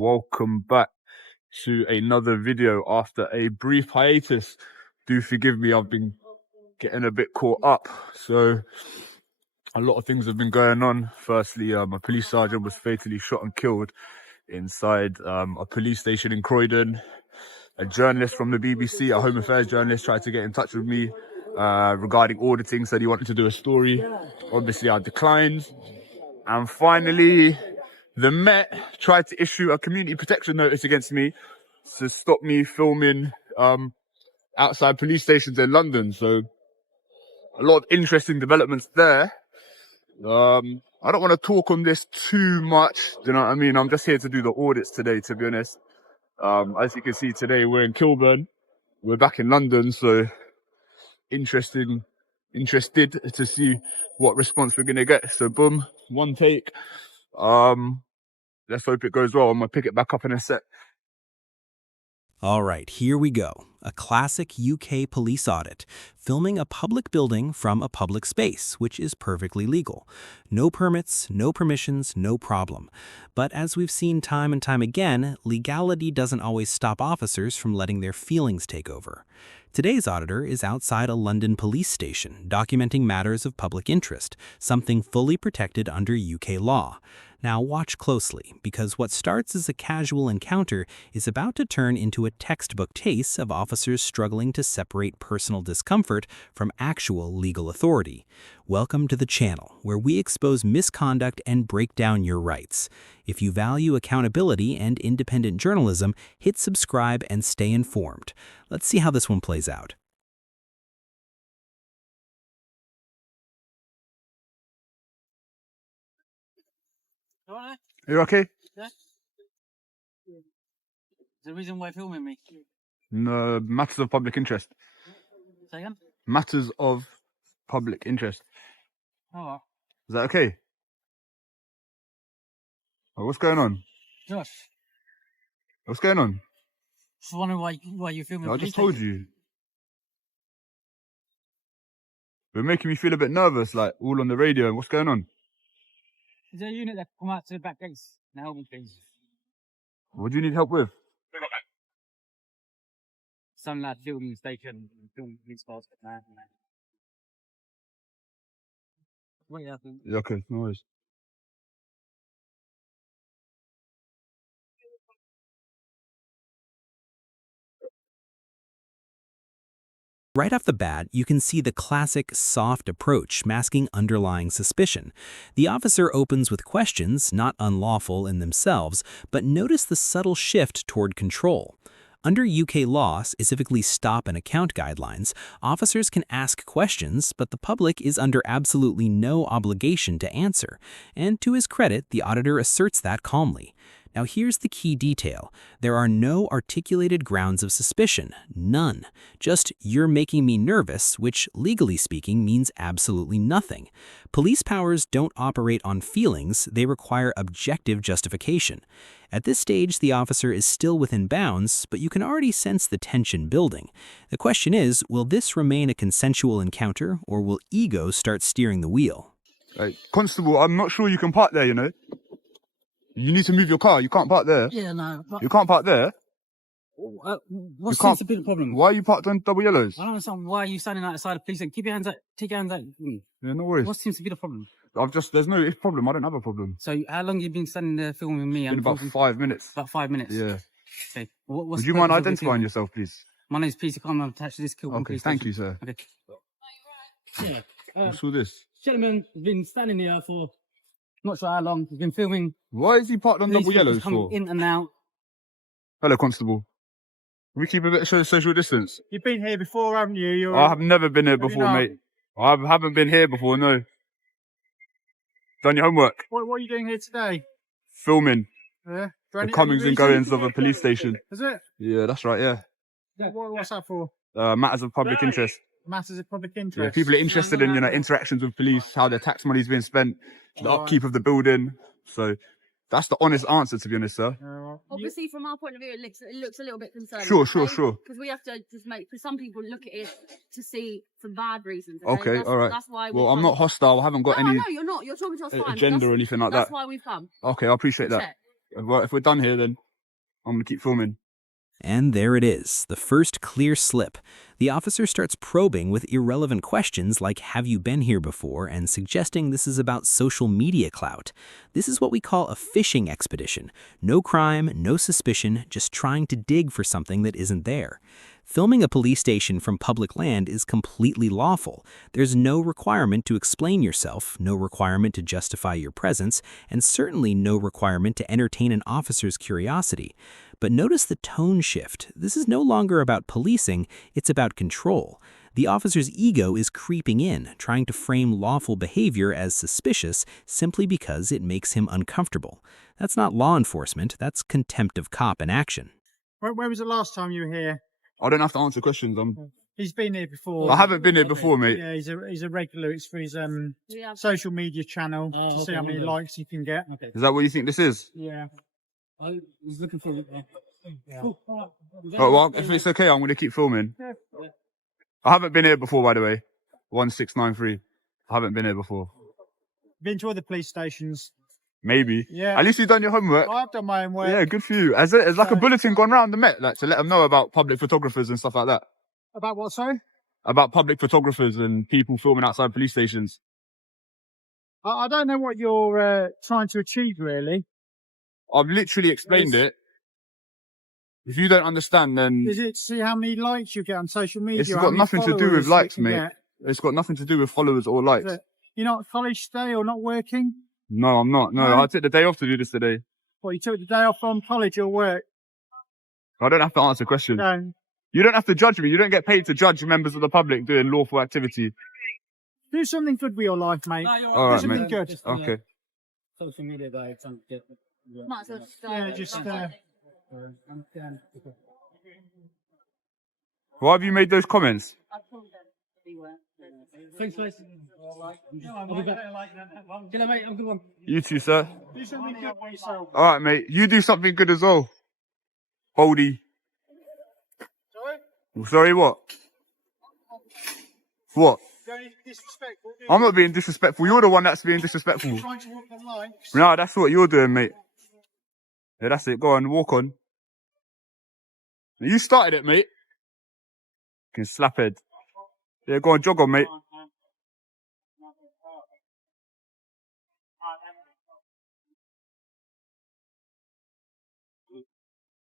Welcome back to another video after a brief hiatus. Do forgive me, I've been getting a bit caught up. So a lot of things have been going on. Firstly, a police sergeant was fatally shot and killed inside a police station in Croydon. A journalist from the BBC, a Home Affairs journalist, tried to get in touch with me regarding auditing, said he wanted to do a story. Obviously, I declined. And finally, the Met tried to issue a community protection notice against me to stop me filming outside police stations in London. So a lot of interesting developments there. I don't want to talk on this too much, do you know what I mean? I'm just here to do the audits today, to be honest. As you can see today, we're in Kilburn. We're back in London, so interested to see what response we're gonna get. So boom, one take. Let's hope it goes well. I'm gonna pick it back up in a sec. All right, here we go. A classic UK police audit, filming a public building from a public space, which is perfectly legal. No permits, no permissions, no problem. But as we've seen time and time again, legality doesn't always stop officers from letting their feelings take over. Today's auditor is outside a London police station, documenting matters of public interest, something fully protected under UK law. Now watch closely, because what starts as a casual encounter is about to turn into a textbook case of officers struggling to separate personal discomfort from actual legal authority. Welcome to the channel, where we expose misconduct and break down your rights. If you value accountability and independent journalism, hit subscribe and stay informed. Let's see how this one plays out. You okay? Yeah. The reason why filming me? No, matters of public interest. Say again? Matters of public interest. Oh. Is that okay? Oh, what's going on? Josh. What's going on? Just wondering why you filming me. I just told you. You're making me feel a bit nervous, like all on the radio. What's going on? Is there a unit that come out to the back gates? Now help me, please. What do you need help with? Some lad filming the station, filming police cars. Wait, I think. Yeah, okay, no worries. Right off the bat, you can see the classic soft approach masking underlying suspicion. The officer opens with questions, not unlawful in themselves, but notice the subtle shift toward control. Under UK law, specifically stop and account guidelines, officers can ask questions, but the public is under absolutely no obligation to answer. And to his credit, the auditor asserts that calmly. Now here's the key detail. There are no articulated grounds of suspicion, none. Just, you're making me nervous, which legally speaking means absolutely nothing. Police powers don't operate on feelings, they require objective justification. At this stage, the officer is still within bounds, but you can already sense the tension building. The question is, will this remain a consensual encounter, or will ego start steering the wheel? Hey, Constable, I'm not sure you can park there, you know. You need to move your car. You can't park there. Yeah, no. You can't park there. What seems to be the problem? Why are you parked on double yellows? I don't understand why are you standing outside the police and keep your hands out, take your hands out. Yeah, no worries. What seems to be the problem? There's no problem. I don't have a problem. So how long have you been standing there filming me? It's been about 5 minutes. About 5 minutes? Yeah. Okay. Would you mind identifying yourself, please? My name's Peter Conn. I'm attached to this Kilbrum Police Station. Thank you, sir. Okay. Yeah. What's all this? Gentleman has been standing here for not sure how long. He's been filming. Why is he parked on double yellows for? In and out. Hello, Constable. We keep a bit of social distance. You've been here before, haven't you? I have never been here before, mate. I haven't been here before, no. Done your homework? What are you doing here today? Filming. Yeah. The comings and goings of a police station. Is it? Yeah, that's right, yeah. What's that for? Matters of public interest. Matters of public interest. Yeah, people are interested in, interactions with police, how their tax money is being spent, the upkeep of the building. So that's the honest answer, to be honest, sir. Obviously, from our point of view, it looks a little bit concerning. Sure. Because we have to just because some people look at it to see for bad reasons. Okay, all right. That's why. Well, I'm not hostile. I haven't got any. No, you're not. You're talking to us fine. Agenda or anything like that. That's why we've come. Okay, I appreciate that. Well, if we're done here, then I'm gonna keep filming. And there it is, the first clear slip. The officer starts probing with irrelevant questions like have you been here before and suggesting this is about social media clout. This is what we call a fishing expedition. No crime, no suspicion, just trying to dig for something that isn't there. Filming a police station from public land is completely lawful. There's no requirement to explain yourself, no requirement to justify your presence, and certainly no requirement to entertain an officer's curiosity. But notice the tone shift. This is no longer about policing, it's about control. The officer's ego is creeping in, trying to frame lawful behavior as suspicious simply because it makes him uncomfortable. That's not law enforcement, that's contempt of cop in action. Where was the last time you were here? I don't have to answer questions. He's been here before. I haven't been here before, mate. Yeah, he's a regular. It's for his Yeah. social media channel Oh, to see okay, how many okay. likes he can get. Okay. Is that what you think this is? Yeah. I was looking for. Yeah. Oh, Oh, well, if it's okay, I'm gonna keep filming. I haven't been here before, by the way. 1693. I haven't been here before. Been to other police stations. Maybe. Yeah. At least you've done your homework. I've done my own work. Yeah, good for you. Has like a bulletin gone round the Met, like to let them know about public photographers and stuff like that? About what, sorry? About public photographers and people filming outside police stations. I don't know what you're trying to achieve, really. I've literally explained it. If you don't understand, then Is it to see how many likes you get on social media? it's how got many nothing to do followers with you likes, can mate. get? It's got nothing to do with followers or likes. You're not at college today or not working? No, I'm not. No, No? I took the day off to do this today. Well, you took the day off from college or work? I don't have to answer questions. No. You don't have to judge me. You don't get paid to judge members of the public doing lawful activity. Do something good with your life, mate. All right, something mate. good. Okay. Social media guy trying to get. Might as well just, Yeah, just Why have you made those comments? I told them everywhere. Thanks, guys. I'll be back. Get mate. I'm good one. You too, sir. do something good for yourself. All right, mate. You do something good as well. Boldy. Sorry? Sorry, what? What? Don't be disrespectful. do I'm not being disrespectful. You're the one that's being disrespectful. you? Trying to walk the likes. No, that's what you're doing, mate. Yeah, that's it. Go on, walk on. You started it, mate. Fucking slaphead. Yeah, go on, jog on, mate.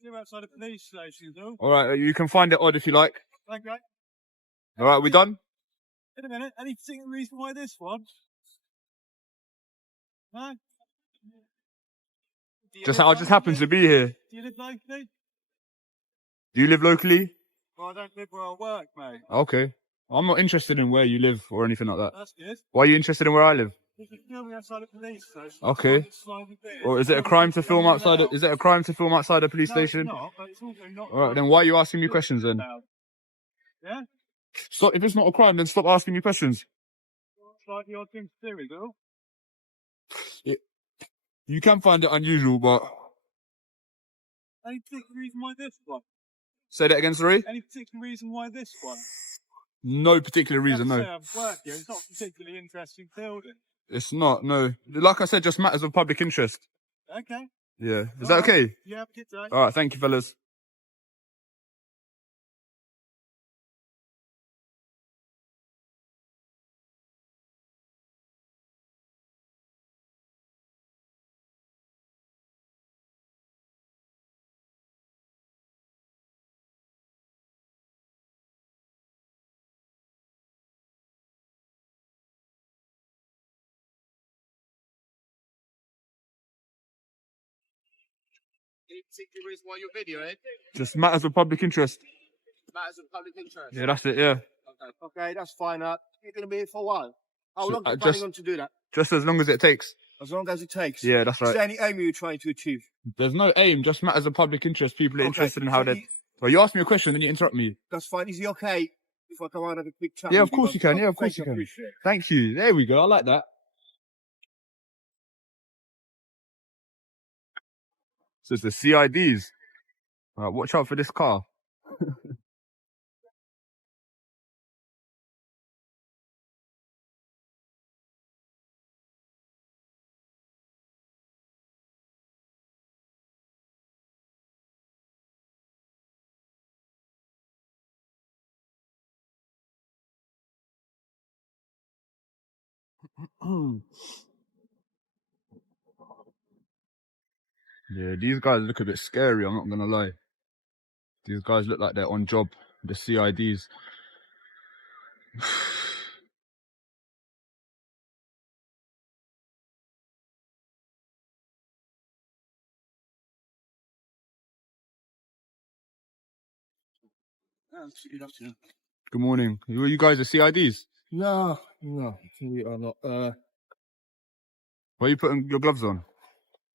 You're outside the police station, though. All right, you can find it odd if you like. Okay. All right, we done? In a minute. Any particular reason why this one? No? I just happen to be here. Do you live locally? Do you live locally? Well, I don't live where I work, mate. Okay. I'm not interested in where you live or anything like that. That's good. Why are you interested in where I live? There's a filming outside the police station. Okay. Or is it a crime to film outside? Is it a crime to film outside a police station? No, it's not, but it's also not. All right, then why are you asking me questions then? Yeah? Stop. If it's not a crime, then stop asking me questions. It's like the odd thing to do, is it all? You can find it unusual, but Any particular reason why this one? say that again, sorry. Any particular reason why this one? No particular reason, no. I'm working. It's not a particularly interesting building. It's not, no. Like I said, just matters of public interest. Okay. Yeah. Is that okay? You have a good day. All right, thank you, fellas. Any particular reason why you're videoing? Just matters of public interest. Matters of public interest. Yeah, that's it, yeah. Okay, that's fine. You're going to be here for a while. How So, long are you just- planning on to do that? Just as long as it takes. As long as it takes. Yeah, that's Is right. there any aim you're trying to achieve? There's no aim, just matters of public interest. People are Okay, interested in how so they... Well, you ask me a question, then you interrupt me. That's fine. Is it okay if I come out and have a quick chat? Yeah, with of course you can. Yeah, of course Thank you I can. appreciate it. Thank you. There we go. I like that. So it's the CIDs. All right, watch out for this car. Yeah, these guys look a bit scary, I'm not gonna lie. These guys look like they're on job, the CIDs. Good morning. You guys are CIDs? No, we are not. Why are you putting your gloves on?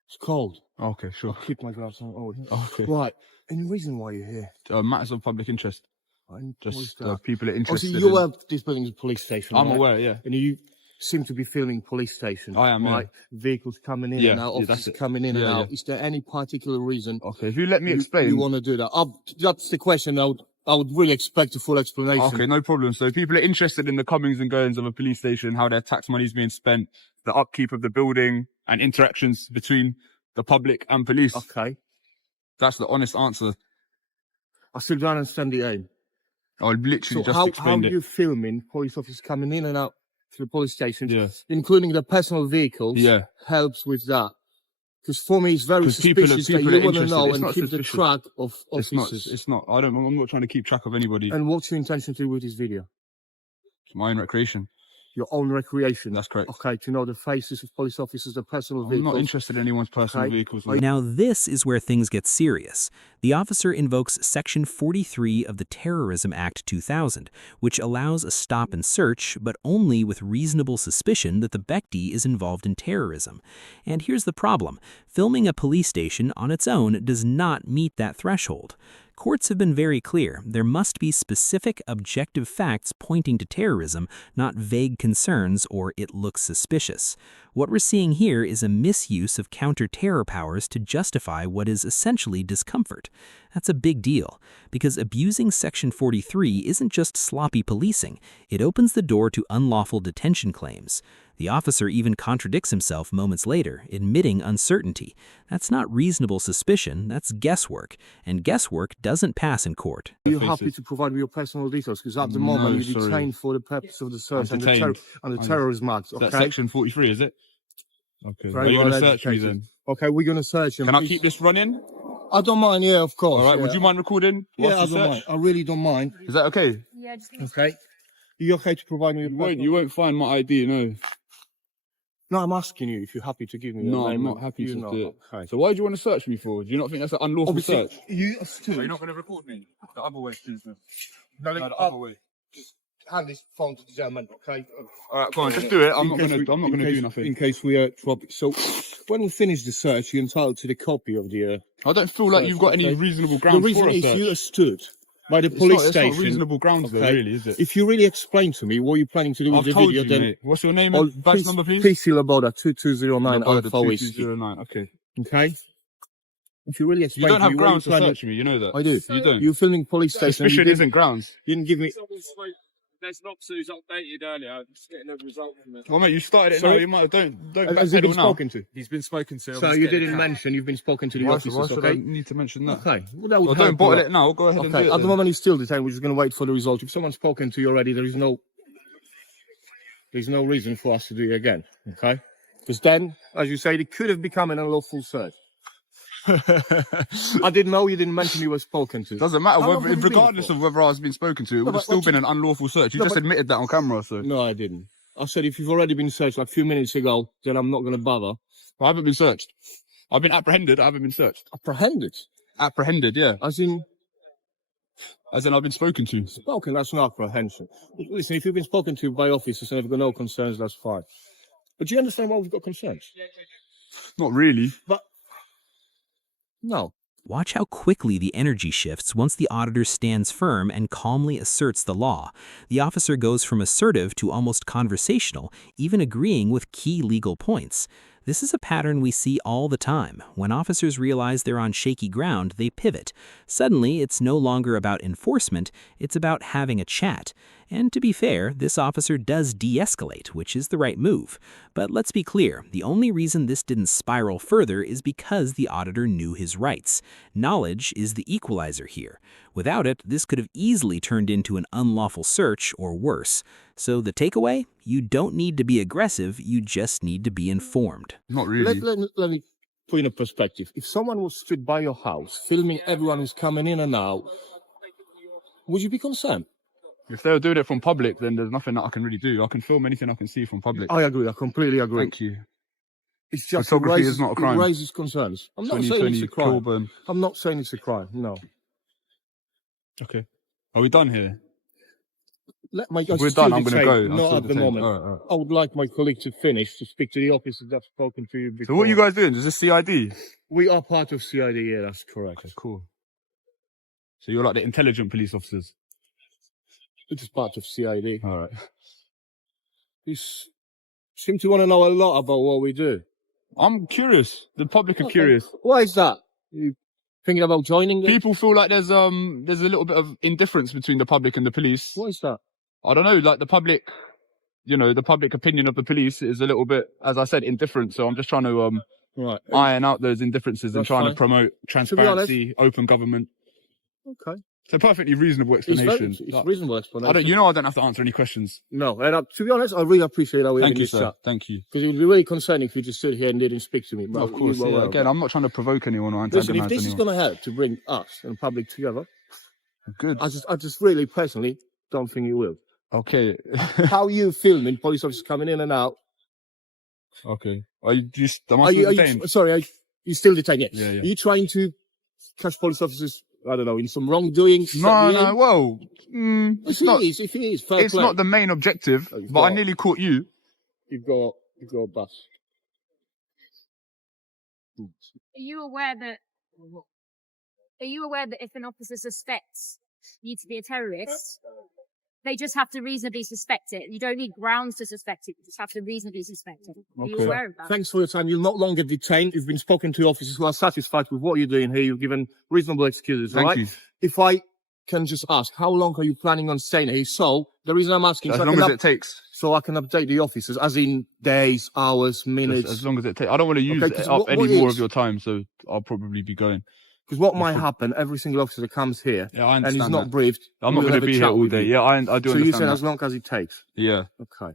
It's cold. Okay, sure. I'll keep my gloves on always. Okay. Right. Any reason why you're here? Matters of public interest. Just people are interested. Obviously, you're at this building's police station. I'm right? aware, yeah. And you seem to be filming police station. I am, right? yeah. Vehicles coming in Yeah, and out, yeah, that's officers it. coming in and Yeah, out. yeah. Is there any particular reason Okay, if you let me explain. you want to do that? That's the question. I would really expect a full explanation. Okay, no problem. So people are interested in the comings and goings of a police station, how their tax money is being spent, the upkeep of the building, and interactions between the public and police. Okay. That's the honest answer. I still don't understand the aim. I literally So just how explained are it. you filming police officers coming in and out to the police stations, Yeah. including the personal vehicles? Yeah. Helps with that. Because for me, it's very 'Cause people are- suspicious that people you are want to interested. know It's and not keep the suspicious. track of It's officers. not. It's not. I'm not trying to keep track of anybody. And what's your intention to do with this video? It's my own recreation. Your own recreation. That's correct. Okay, to know the faces of police officers, the personal I'm vehicles. not interested in anyone's personal Okay. vehicles. Now this is where things get serious. The officer invokes Section 43 of the Terrorism Act 2000, which allows a stop and search, but only with reasonable suspicion that the bectie is involved in terrorism. And here's the problem. Filming a police station on its own does not meet that threshold. Courts have been very clear. There must be specific, objective facts pointing to terrorism, not vague concerns or it looks suspicious. What we're seeing here is a misuse of counter-terror powers to justify what is essentially discomfort. That's a big deal, because abusing Section 43 isn't just sloppy policing. It opens the door to unlawful detention claims. The officer even contradicts himself moments later, admitting uncertainty. That's not reasonable suspicion, that's guesswork. And guesswork doesn't pass in court. Are you happy to provide me your personal details? Because at the moment, you're sorry. detained for the purpose of the search I'm and the detained. terrorism act. Okay? That's Section 43, is it? Okay. Very Are you well going to search me educated. then? Okay, we're going to search him. Can I Please- keep this running? I don't mind, yeah, of course. All right. yeah. Would you mind recording? Yeah, I whilst we don't search? mind. I really don't mind. Is that okay? Yeah, just Okay. Are you okay to provide me with You won't find my ID, no. No, I'm asking you if you're happy to give me your No, name. I'm not happy You're to not. do it. Okay. So why do you want to search me for? Do you not think that's an unlawful Obviously, search? you Are still. you not going to record me? The other way, please, man. No, No, the other way. hand this phone to the gentleman, okay? All right, go on, just do it. I'm not going to do nothing. In case we drop it. So, when we finish the search, you're entitled to the copy of the. I don't feel like you've got any okay. reasonable The grounds reason for a is search. you are stood by the It's police not station. reasonable grounds, though, okay? really, is it? If you really explain to me what you're planning to do with I've the told video, you, then. mate. What's your name and badge number, please? PC Laboda 2209 Laboda Alpha Whiskey. 2209. Okay. Okay? If you really You explain don't to have me what grounds to you're planning. search me. You know that. I do. You don't. You're filming police station. Suspicion you isn't grounds. didn't give me. There's an officer who's updated earlier. I'm just getting a result from it. Well, mate, you started it Sorry? now. You might don't Has he been backpedal now. spoken to? He's been spoken to. So you didn't mention you've been spoken to the Why officers, should I okay? need to mention that? Okay. Well, that would Well, help don't a bottle lot. it now. Go ahead and do Okay. it. At the moment, he's still detained. We're just going to wait for the result. If someone's spoken to you already, there's no reason for us to do it again. Okay? Because then, as you say, it could have become an unlawful search. I didn't know you didn't mention you were spoken to. Doesn't matter, How long have you been regardless for? of whether I was being spoken to, it would but have still what been you- an unlawful search. You No, just but- admitted that on camera, so. No, I didn't. I said if you've already been searched like a few minutes ago, then I'm not going to bother. I haven't been searched. I've been apprehended, I haven't been searched. Apprehended. Apprehended, yeah. As in, As in I've been spoken to. spoken, that's not apprehension. Listen, if you've been spoken to by officers and have got no concerns, that's fine. But do you understand why we've got concerns? Not really. But, no. Watch how quickly the energy shifts once the auditor stands firm and calmly asserts the law. The officer goes from assertive to almost conversational, even agreeing with key legal points. This is a pattern we see all the time. When officers realize they're on shaky ground, they pivot. Suddenly, it's no longer about enforcement, it's about having a chat. And to be fair, this officer does de-escalate, which is the right move. But let's be clear, the only reason this didn't spiral further is because the auditor knew his rights. Knowledge is the equalizer here. Without it, this could have easily turned into an unlawful search or worse. So the takeaway? You don't need to be aggressive, you just need to be informed. Not really. Let me put in a perspective. If someone was stood by your house, filming everyone who's coming in and out, would you be concerned? If they were doing it from public, then there's nothing that I can really do. I can film anything I can see from public. I agree. I completely agree. Thank you. It's just Photography is not a crime. It raises concerns. I'm not saying it's a 2020 crime. Kilbrum. I'm not saying it's a crime. No. Okay. Are we done here? If we're done, I'm going to go. Not at the moment. All right. I would like my colleague to finish, to speak to the officer that's spoken to you before. So what are you guys doing? Is this CID? We are part of CID, yeah, that's correct. Okay, cool. So you're like the intelligent police officers? It is part of CID. All right. You seem to want to know a lot about what we do. I'm curious. The public are curious. Why is that? You thinking about joining them? People feel like there's a little bit of indifference between the public and the police. What is that? I don't know, like the public, the public opinion of the police is a little bit, as I said, indifferent. So I'm just trying to iron out those indifferences and trying to promote transparency, open government. Okay. It's a perfectly reasonable explanation. It's a reasonable explanation. I don't have to answer any questions. No, and to be honest, I really appreciate how we're having this chat. Thank you. Because it would be really concerning if you just stood here and didn't speak to me. Of course, again, I'm not trying to provoke anyone or listen, antagonize if this is anyone. going to help to bring us and the public together, Good. I just really personally don't think it will. Okay. How you filming police officers coming in and out? Okay. Am I still detained? Sorry, are you still detained? Yes. Yeah. Are you trying to catch police officers, I don't know, in some wrongdoing? No, well, If he is, fair it's play. not the main objective, but I nearly caught you. You've got a bus. Are you aware that if an officer suspects you to be a terrorist, they just have to reasonably suspect it? You don't need grounds to suspect it. You just have to reasonably suspect it. Are you aware of that? Thanks for your time. You're no longer detained. You've been spoken to officers who are satisfied with what you're doing here. You've given reasonable excuses. Thank you. If I can just ask, how long are you planning on staying here? So the reason I'm asking, As long as it takes. so I can update the officers, as in days, hours, minutes. As long as it takes. I don't want to use up any more of your time, so I'll probably be going. Because what might happen, every single officer that comes here I and understand he's not briefed, I'm not going to be here all day. Yeah, I do understand. So you said as long as it takes. Yeah. Okay.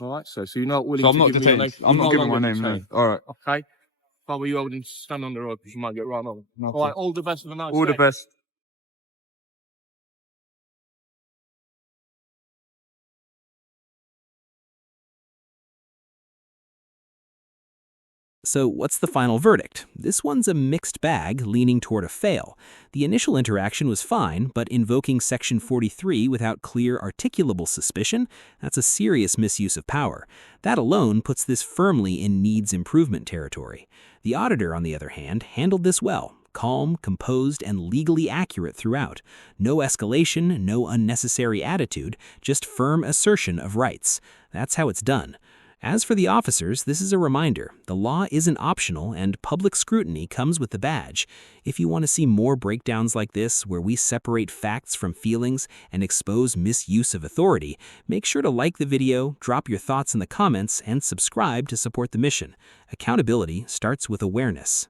All right. So you're not willing So I'm to not give me your detained. name? I'm You're not giving my longer name. No. detained. All right. Okay. If I were you, I wouldn't stand on the road because you might get run over. Okay. All right. All the best for the night. All the best. So what's the final verdict? This one's a mixed bag, leaning toward a fail. The initial interaction was fine, but invoking Section 43 without clear articulable suspicion, that's a serious misuse of power. That alone puts this firmly in needs improvement territory. The auditor, on the other hand, handled this well. Calm, composed, and legally accurate throughout. No escalation, no unnecessary attitude, just firm assertion of rights. That's how it's done. As for the officers, this is a reminder. The law isn't optional, and public scrutiny comes with the badge. If you want to see more breakdowns like this, where we separate facts from feelings and expose misuse of authority, make sure to like the video, drop your thoughts in the comments, and subscribe to support the mission. Accountability starts with awareness.